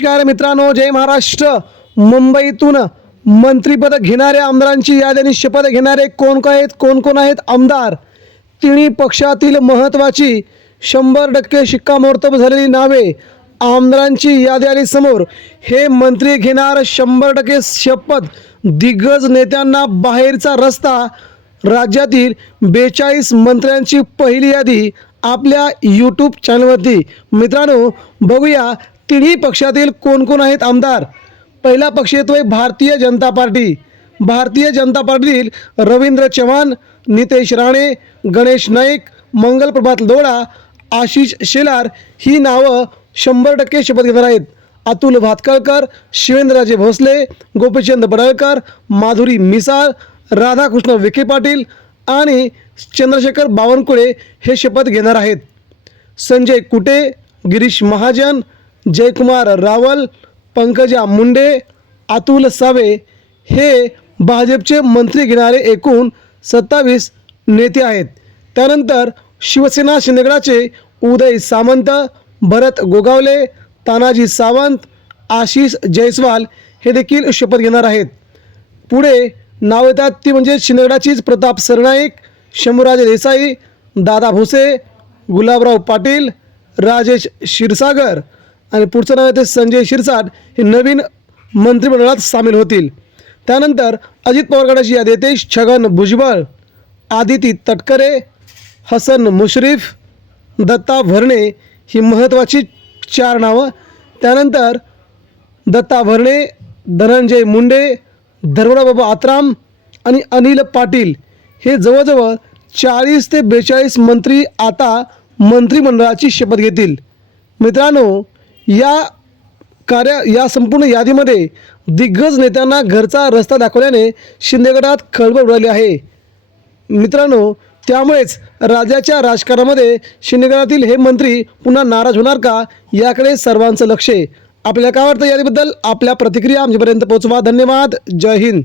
नमस्कार मित्रांनो जय महाराष्ट्र. मुंबईतून मंत्रीपद घेणाऱ्या आमदारांची यादी आणि शपथ घेणारे कोण कोण आहेत कोण कोण आहेत आमदार? तिन्ही पक्षातील महत्त्वाची शंभर टक्के शिक्कामोर्तब झालेली नावे आमदारांची यादी आली समोर. हे मंत्री घेणार शंभर टक्के शपथ दिग्गज नेत्यांना बाहेरचा रस्ता राज्यातील बेचाळीस मंत्र्यांची पहिली यादी आपल्या यूट्यूब चॅनलवरती मित्रांनो बघूया तिन्ही पक्षातील कोण कोण आहेत आमदार? पहिला पक्ष येतोय भारतीय जनता पार्टी. भारतीय जनता पार्टीतील रवींद्र चव्हाण नितेश राणे गणेश नाईक मंगलप्रभात लोढा आशिष शेलार ही नावं शंभर टक्के शपथ घेणार आहेत. अतुल भातकळकर शिवेंद्रराजे भोसले गोपीचंद बडळकर माधुरी मिसाळ राधाकृष्ण विखे पाटील आणि चंद्रशेखर बावनकुळे हे शपथ घेणार आहेत. संजय कुटे गिरीश महाजन जयकुमार रावल पंकजा मुंडे अतुल सावे हे भाजपचे मंत्री घेणारे एकूण सत्तावीस नेते आहेत. त्यानंतर शिवसेना शिंदगडाचे उदय सामंत भरत गोगावले तानाजी सावंत आशिष जयस्वाल हे देखील शपथ घेणार आहेत. पुढे नाव येतात ती म्हणजे शिंदगडाचीच प्रताप सरनाईक शंभूराजे देसाई दादा भुसे गुलाबराव पाटील राजेश क्षीरसागर आणि पुढचं नाव येते संजय शिरसाट. हे नवीन मंत्रिमंडळात सामील होतील. त्यानंतर अजित पवार गटाची यादी येते छगन भुजबळ आदिती तटकरे हसन मुश्रीफ दत्ता भरणे ही महत्त्वाची चार नावं. त्यानंतर दत्ता भरणे धनंजय मुंडे धर्मराबाबा आत्राम आणि अनिल पाटील हे जवळजवळ चाळीस ते बेचाळीस मंत्री आता मंत्रिमंडळाची शपथ घेतील. मित्रांनो या कार्य या संपूर्ण यादीमध्ये दिग्गज नेत्यांना घरचा रस्ता दाखवल्याने शिंदेगडात खळबळ उडाली आहे. मित्रांनो त्यामुळेच राज्याच्या राजकारणामध्ये शिंदेगडातील हे मंत्री पुन्हा नाराज होणार का याकडे सर्वांचं लक्ष आहे. आपल्याला काय वाटतं यादीबद्दल? आपल्या प्रतिक्रिया आमच्यापर्यंत पोहोचवा. धन्यवाद. जय हिंद.